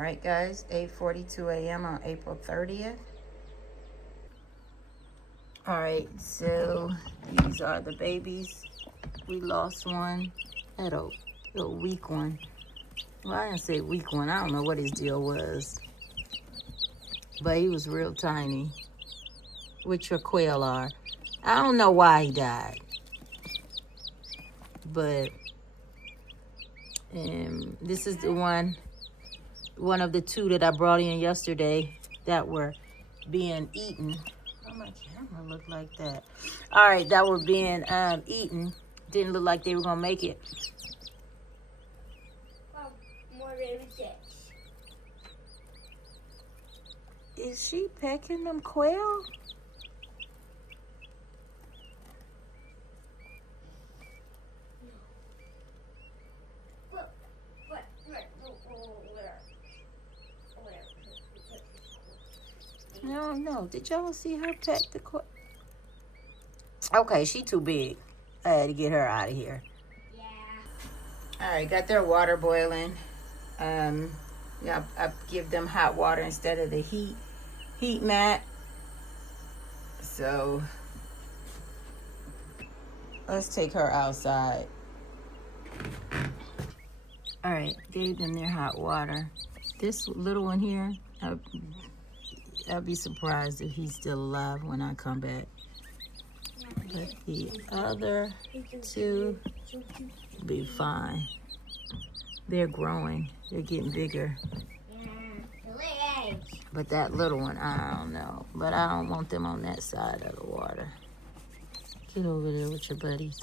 All right, guys, 8:42 a.m. on April 30th. All right, so these are the babies. We lost one at a weak one. Well, I didn't say weak one. I don't know what his deal was, but he was real tiny, which your quail are. I don't know why he died, but this is the one of the two that I brought in yesterday that were being eaten. Oh, my camera looked like that. All right, that were being eaten. Didn't look like they were gonna make it. Oh, more baby chicks. Is she pecking them quail? No. Did y'all see her peck the quail? Okay, she too big. I had to get her out of here. Yeah. All right, got their water boiling. I give them hot water instead of the heat mat. So let's take her outside. All right, gave them their hot water. This little one here, I'll be surprised if he's still alive when I come back. But the other two will be fine. They're growing. They're getting bigger. Yeah, but that little one, I don't know. But I don't want them on that side of the water. Get over there with your buddies.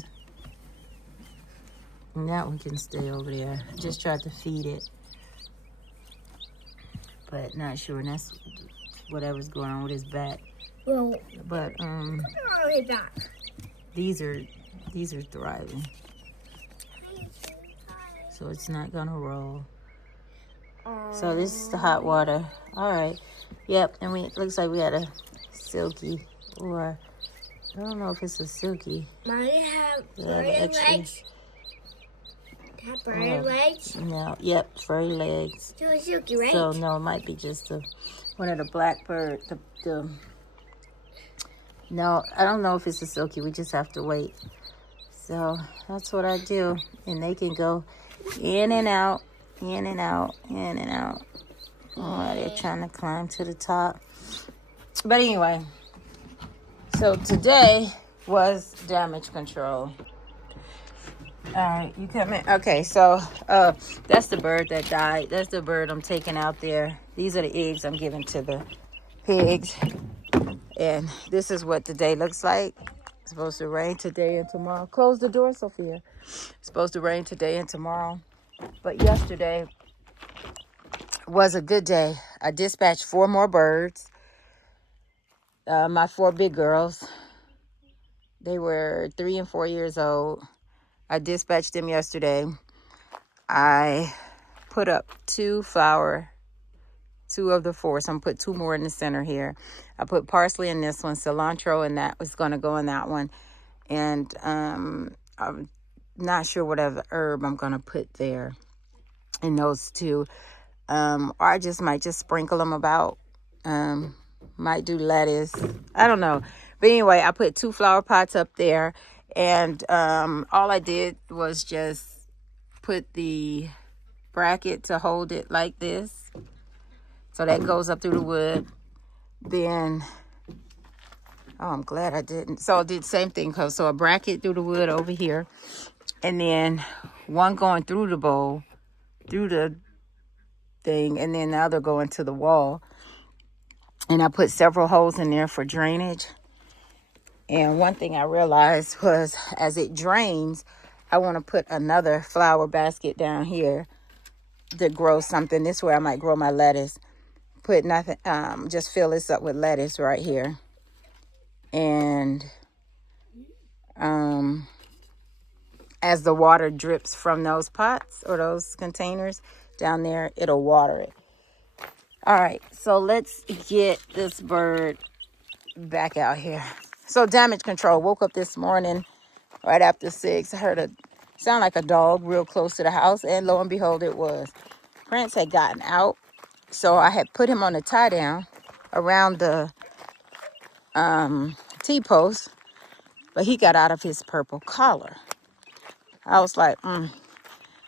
And that one can stay over there. Just tried to feed it. But not sure. And that's whatever's going on with his back. Well, but these are thriving. So it's not gonna roll. So this is the hot water. All right. Yep. And it looks like we had a silky, or I don't know if it's a silky. Mine have furry legs. Have furry legs? No. Yep. Furry legs. So it's silky, right? So no, it might be just one of the blackbird. No, I don't know if it's a silky. We just have to wait. So that's what I do. And they can go in and out, in and out, in and out. Oh, they're trying to climb to the top. But anyway, so today was damage control. All right, you come in. Okay, so that's the bird that died. That's the bird I'm taking out there. These are the eggs I'm giving to the pigs. And this is what the day looks like. It's supposed to rain today and tomorrow. Close the door, Sophia. It's supposed to rain today and tomorrow. But yesterday was a good day. I dispatched 4 more birds. My 4 big girls. They were 3 and 4 years old. I dispatched them yesterday. I put up 2 of the 4. So I'm going to put 2 more in the center here. I put parsley in this one, cilantro, and that was going to go in that one. And I'm not sure what other herb I'm going to put there in those 2. Or I might just sprinkle them about. Might do lettuce. I don't know. But anyway, I put 2 flower pots up there. And all I did was just put the bracket to hold it like this. So that goes up through the wood. Then, I'm glad I didn't. So I did the same thing. So a bracket through the wood over here. And then one going through the bowl, through the thing. And then the other going to the wall. And I put several holes in there for drainage. And one thing I realized was as it drains, I want to put another flower basket down here to grow something. This way I might grow my lettuce. Put nothing, just fill this up with lettuce right here. And as the water drips from those pots or those containers down there, it'll water it. All right, so let's get this bird back out here. So damage control. Woke up this morning right after 6. I heard sound like a dog real close to the house, and lo and behold, it was. Prince had gotten out So I had put him on a tie down around the T-post, but he got out of his purple collar. I was like,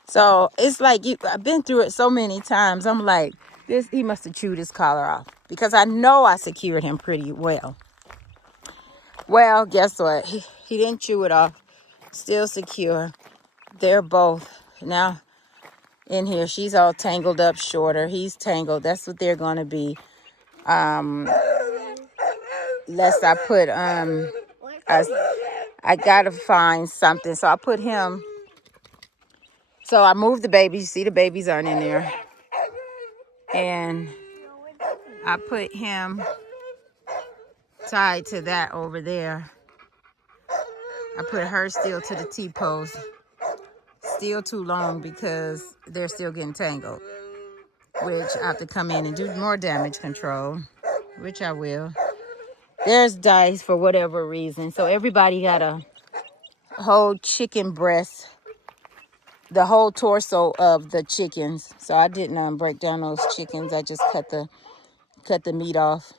So it's like I've been through it so many times. I'm like, he must have chewed his collar off because I know I secured him pretty well. Well, guess what? He didn't chew it off. Still secure. They're both now in here. She's all tangled up shorter. He's tangled. That's what they're going to be. Lest I put, I got to find something. So I put him. So I moved the babies. See, the babies aren't in there. And I put him tied to that over there. I put her still to the T-post. Still too long because they're still getting tangled. Which I have to come in and do more damage control. Which I will. There's Dice for whatever reason. So everybody got a whole chicken breast. The whole torso of the chickens. So I didn't break down those chickens. I just cut the meat off.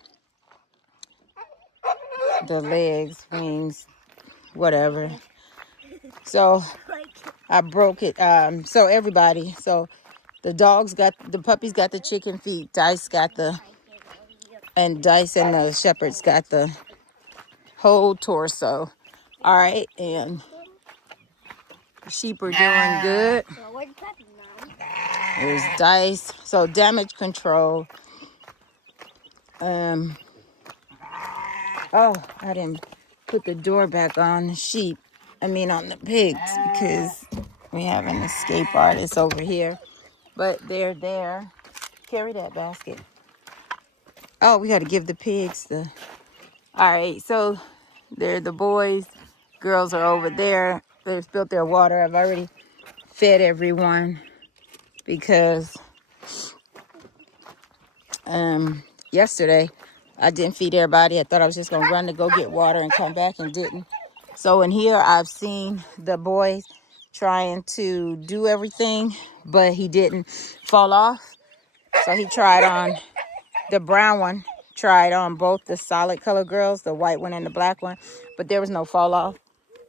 The legs, wings, whatever. So I broke it. So everybody. So the puppies got the chicken feet. Dice and the shepherds got the whole torso. All right, and sheep are doing good. There's Dice. So damage control. Oh, I didn't put the door back on the sheep. On the pigs because we have an escape artist over here. But they're there. Carry that basket. Oh, we got to give the pigs the... All right, so they're the boys. Girls are over there. They've spilled their water. I've already fed everyone because yesterday I didn't feed everybody. I thought I was just going to run to go get water and come back and didn't. So in here, I've seen the boys trying to do everything, but he didn't fall off. So he tried on the brown one, tried on both the solid color girls, the white one and the black one, but there was no fall off.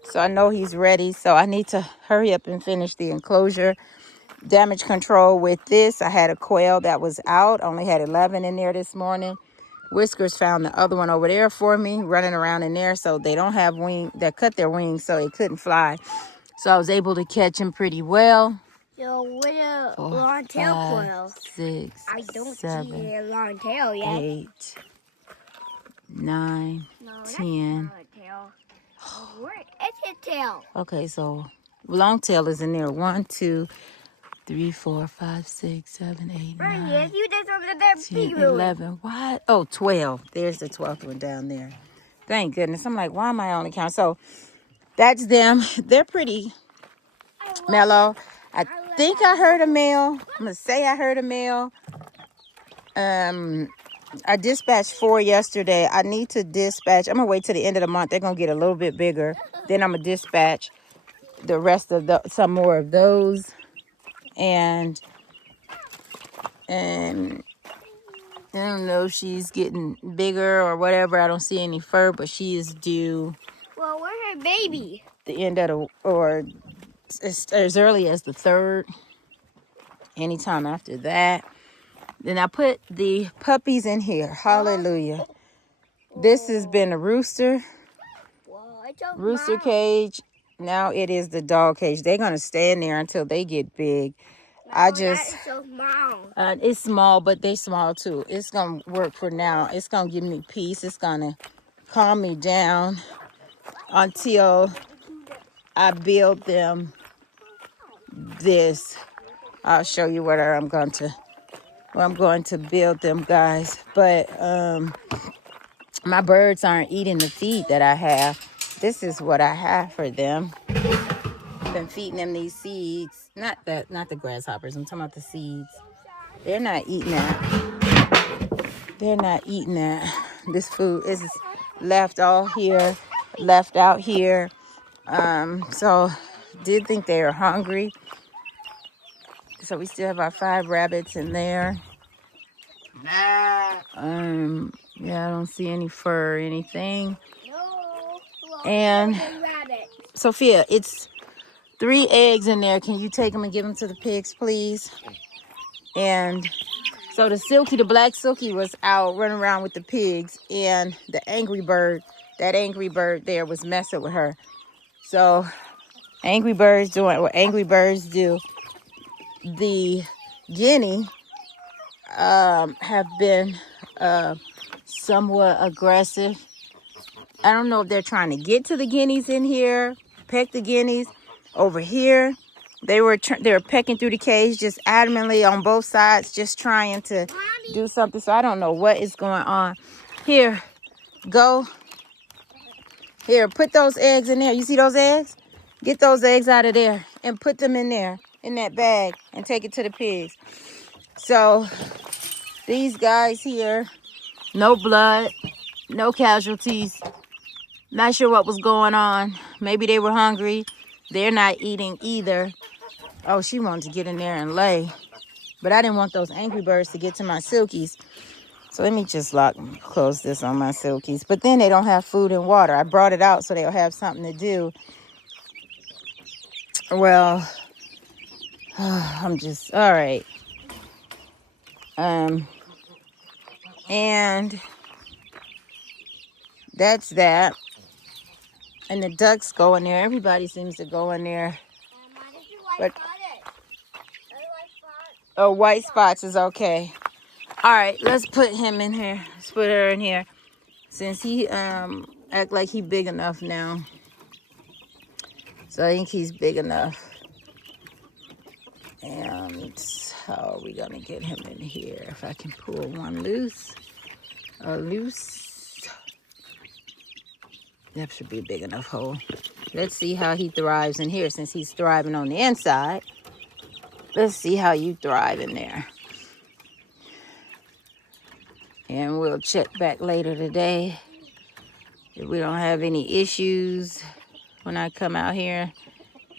So I know he's ready. So I need to hurry up and finish the enclosure. Damage control with this. I had a quail that was out. Only had 11 in there this morning. Whiskers found the other one over there for me, running around in there. So they don't have wings. They cut their wings so they couldn't fly. So I was able to catch him pretty well. So what a long tail quail. 6, I don't 7, see a long tail yet. 8, 9, 10. Where is his tail? Okay, so long tail is in there. 1, 2, 3, 4, 5, 6, 7, 8, 9, Yes, you did something that 10, 11. What? Oh, 12. There's the 12th one down there. Thank goodness. I'm like, why am I only counting? So that's them. They're pretty mellow. I think I heard a male. I'm going to say I heard a male. I dispatched 4 yesterday. I need to dispatch. I'm going to wait till the end of the month. They're going to get a little bit bigger. Then I'm going to dispatch the rest of some more of those. And I don't know if she's getting bigger or whatever. I don't see any fur, but she is due. Well, where's her baby? The end of or as early as the 3rd. Anytime after that. Then I put the puppies in here. Hallelujah. This has been a rooster cage. Now it is the dog cage. They're going to stay in there until they get big. That is so small. It's small, but they small too. It's going to work for now. It's going to give me peace. It's going to calm me down until I build them this. I'll show you where I'm going to build them, guys. But my birds aren't eating the feed that I have. This is what I have for them. I've been feeding them these seeds. Not the grasshoppers. I'm talking about the seeds. They're not eating that. They're not eating that. This food is left out here. So did think they were hungry. So we still have our 5 rabbits in there. Yeah, I don't see any fur or anything. No. And Rabbit. Sophia, it's 3 eggs in there. Can you take them and give them to the pigs, please? And so the black Silky was out running around with the pigs, and the angry bird, that angry bird there was messing with her. So angry birds doing what angry birds do. The guinea have been somewhat aggressive. I don't know if they're trying to get to the guineas in here, peck the guineas over here. They were pecking through the cage, just adamantly on both sides, just trying to do something. So I don't know what is going on. Here, go. Here, put those eggs in there. You see those eggs? Get those eggs out of there and put them in there, in that bag, and take it to the pigs. So these guys here, no blood, no casualties. Not sure what was going on. Maybe they were hungry. They're not eating either. Oh, she wanted to get in there and lay. But I didn't want those angry birds to get to my silkies. So let me just close this on my silkies. But then they don't have food and water. I brought it out so they'll have something to do. Well, I'm just, all right. And that's that. And the ducks go in there. Everybody seems to go in there. But oh, white spots is okay. All right, let's put him in here. Let's put her in here. Since he act like he big enough now. So I think he's big enough. And how are we gonna get him in here? If I can pull one loose. That should be a big enough hole. Let's see how he thrives in here since he's thriving on the inside. Let's see how you thrive in there. And we'll check back later today if we don't have any issues when I come out here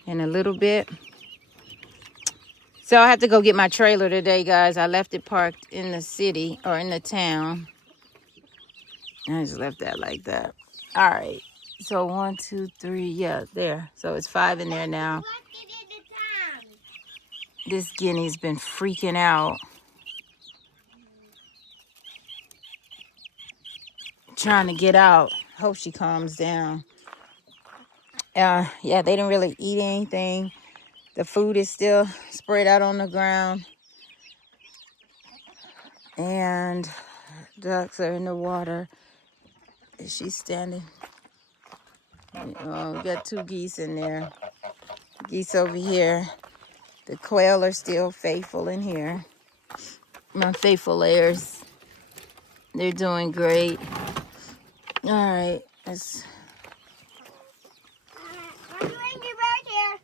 in a little bit. So I have to go get my trailer today, guys. I left it parked in the city or in the town. I just left that like that. All right. So 1, 2, 3. Yeah, there. So it's 5 in there now. This guinea's been freaking out. Trying to get out. Hope she calms down. Yeah, they didn't really eat anything. The food is still spread out on the ground. And ducks are in the water. She's standing. We got 2 geese in there. Geese over here. The quail are still faithful in here. My faithful layers. They're doing great. All right. Let's...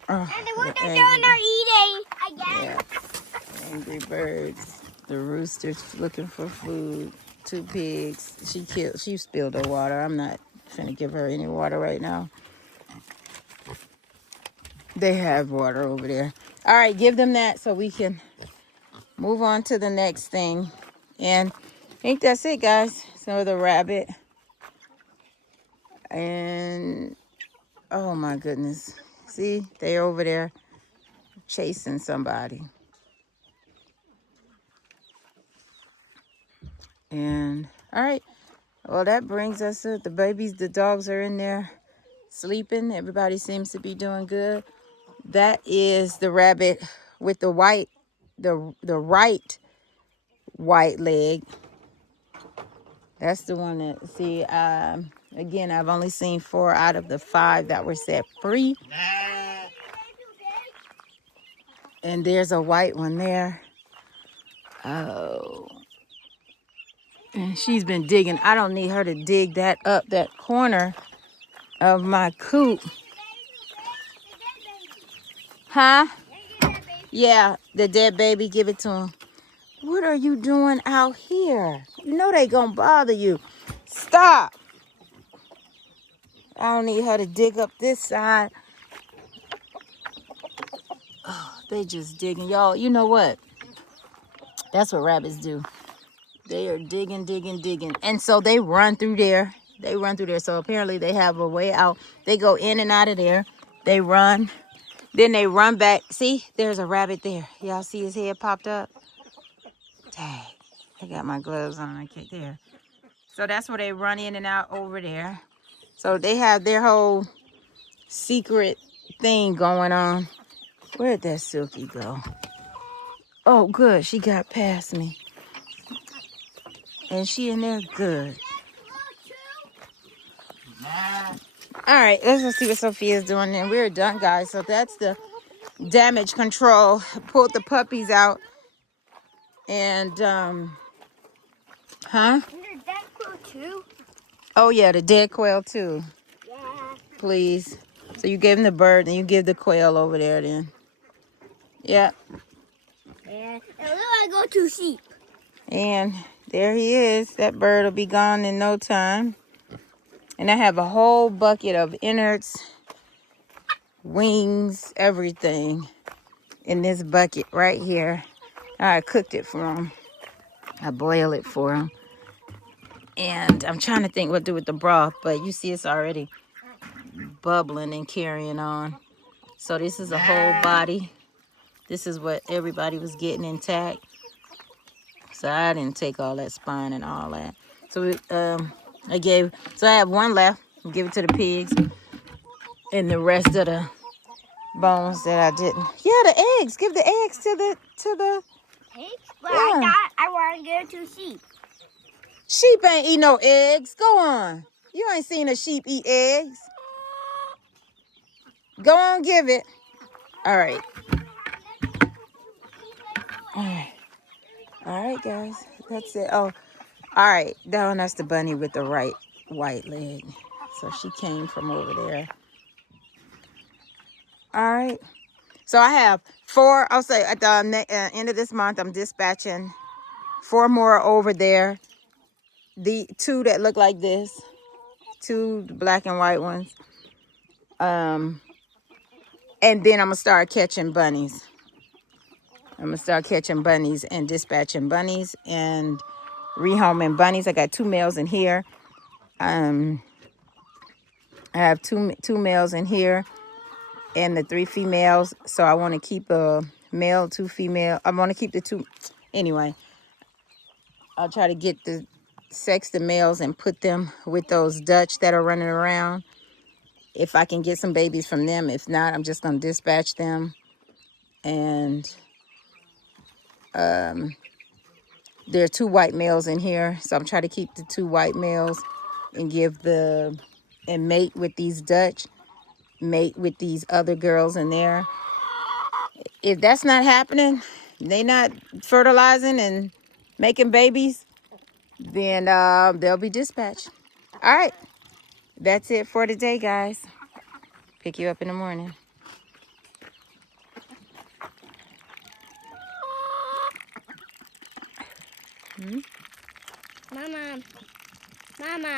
And the what they're doing, they're eating again. Yeah. Angry birds. The rooster's looking for food. 2 pigs. She spilled her water. I'm not trying to give her any water right now. They have water over there. All right, give them that so we can move on to the next thing. And I think that's it, guys. So the rabbit. And oh my goodness. See, they're over there chasing somebody. And all right. Well, that brings us to the babies. The dogs are in there sleeping. Everybody seems to be doing good. That is the rabbit with the white, the right white leg. That's the one that, see, again, I've only seen 4 out of the 5 that were set free. And there's a white one there. Oh. And she's been digging. I don't need her to dig that up, that corner of my coop. Huh? Yeah, the dead baby, give it to him. What are you doing out here? You know they gonna bother you. Stop. I don't need her to dig up this side. Oh, they just digging. Y'all, you know what? That's what rabbits do. They are digging, digging, digging. And so they run through there. They run through there. So apparently they have a way out. They go in and out of there. They run. Then they run back. See, there's a rabbit there. Y'all see his head popped up? Dang. I got my gloves on. I can't there. So that's where they run in and out over there. So they have their whole secret thing going on. Where'd that Silky go? Oh, good. She got past me. And she in there good. All right, let's go see what Sophia's doing. And we're done, guys. So that's the damage control. Pulled the puppies out. And, huh? There's that quail too. Oh, yeah, the dead quail, too. Yeah. Please. So you gave him the bird, and you give the quail over there, then. Yeah. And then I go to sheep. And there he is. That bird will be gone in no time. And I have a whole bucket of innards, wings, everything in this bucket right here. I cooked it for him. I boil it for him. And I'm trying to think what to do with the broth, but you see it's already bubbling and carrying on. So this is a whole body. This is what everybody was getting intact. So I didn't take all that spine and all that. So I have one left. I'll give it to the pigs. And the rest of the bones that I didn't. Yeah, the eggs. Give the eggs to the Pigs? But yeah. I want to give it to sheep. Sheep ain't eat no eggs. Go on. You ain't seen a sheep eat eggs. Go on, give it. All right. All right. All right, guys. That's it. Oh, all right. That one, that's the bunny with the right white leg. So she came from over there. All right. So I have 4. I'll say at the end of this month, I'm dispatching 4 more over there. The 2 that look like this. 2 black and white ones. And then I'm going to start catching bunnies. I'm going to start catching bunnies and dispatching bunnies and rehoming bunnies. I got 2 males in here. I have two males in here and the 3 females. So I want to keep a male, 2 female. I want to keep the 2. Anyway, I'll try to get the males and put them with those Dutch that are running around. If I can get some babies from them. If not, I'm just going to dispatch them. And there are 2 white males in here. So I'm trying to keep the 2 white males and mate with these Dutch. Mate with these other girls in there. If that's not happening, they not fertilizing and making babies, then they'll be dispatched. All right. That's it for today, guys. Pick you up in the morning. Mama. Mama.